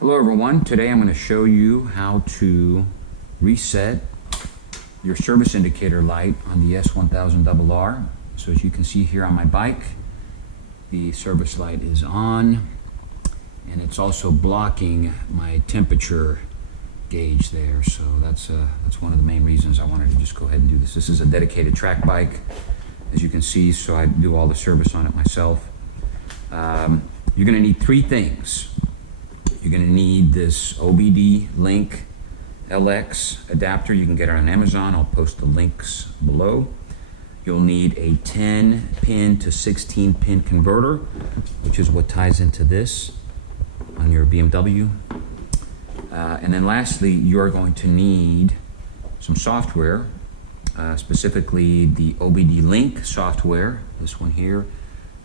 Hello everyone, today I'm going to show you how to reset your service indicator light on the S1000RR. So as you can see here on my bike, the service light is on and it's also blocking my temperature gauge there. So that's one of the main reasons I wanted to just go ahead and do this. This is a dedicated track bike, as you can see, so I do all the service on it myself. You're going to need three things. You're going to need this OBD Link LX adapter. You can get it on Amazon. I'll post the links below. You'll need a 10 pin to 16 pin converter, which is what ties into this on your BMW. And then lastly, you're going to need some software, specifically the OBD Link software, this one here.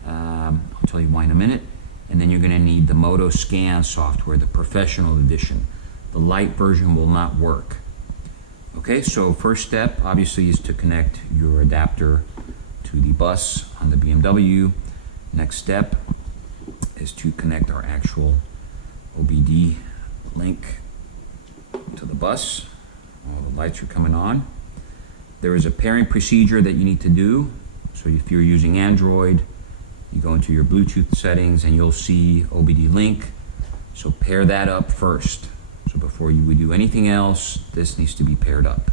I'll tell you why in a minute. And then you're going to need the Moto Scan software, the professional edition. The light version will not work. Okay, so first step obviously is to connect your adapter to the bus on the BMW. Next step is to connect our actual OBD Link to the bus. All the lights are coming on. There is a pairing procedure that you need to do. So if you're using Android, you go into your Bluetooth settings and you'll see OBD Link. So pair that up first. So before you would do anything else, this needs to be paired up.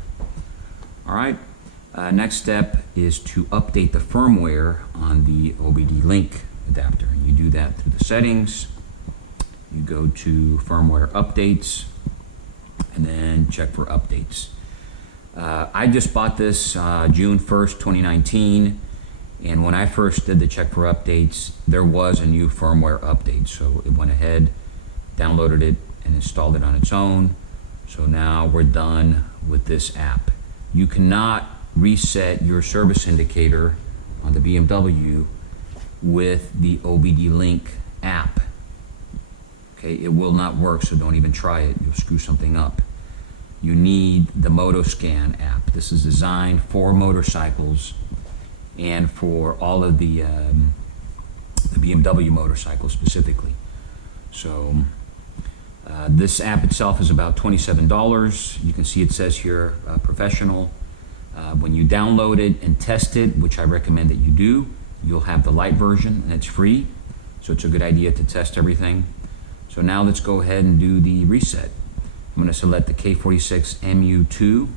All right. Next step is to update the firmware on the OBD Link adapter. And you do that through the settings. You go to firmware updates and then check for updates. I just bought this June 1st, 2019. And when I first did the check for updates, there was a new firmware update. So it went ahead, downloaded it, and installed it on its own. So now we're done with this app. You cannot reset your service indicator on the BMW with the OBD Link app. Okay, it will not work, so don't even try it. You'll screw something up. You need the Moto Scan app. This is designed for motorcycles and for all of the BMW motorcycles specifically. So this app itself is about $27. You can see it says here professional. When you download it and test it, which I recommend that you do, you'll have the light version and it's free. So it's a good idea to test everything. So now let's go ahead and do the reset. I'm going to select the K46 MU2.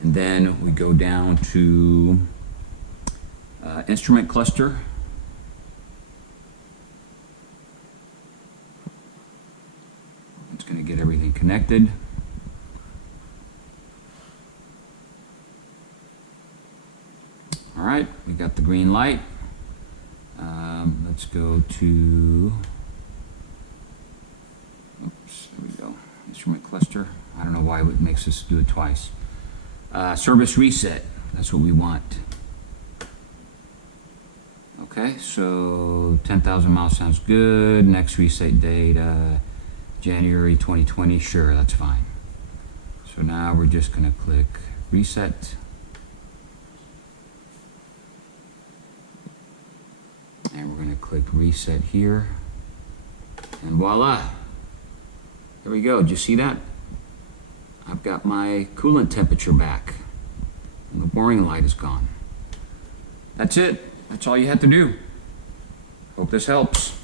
And then we go down to instrument cluster. It's going to get everything connected. All right, we got the green light. Let's go to, oops, there we go, instrument cluster. I don't know why it makes us do it twice. Service reset, that's what we want. Okay, so 10,000 miles sounds good. Next reset date, January 2020, sure, that's fine. So now we're just gonna click reset. And we're gonna click reset here. And voila, there we go, did you see that? I've got my coolant temperature back and the warning light is gone. That's it. That's all you have to do. Hope this helps.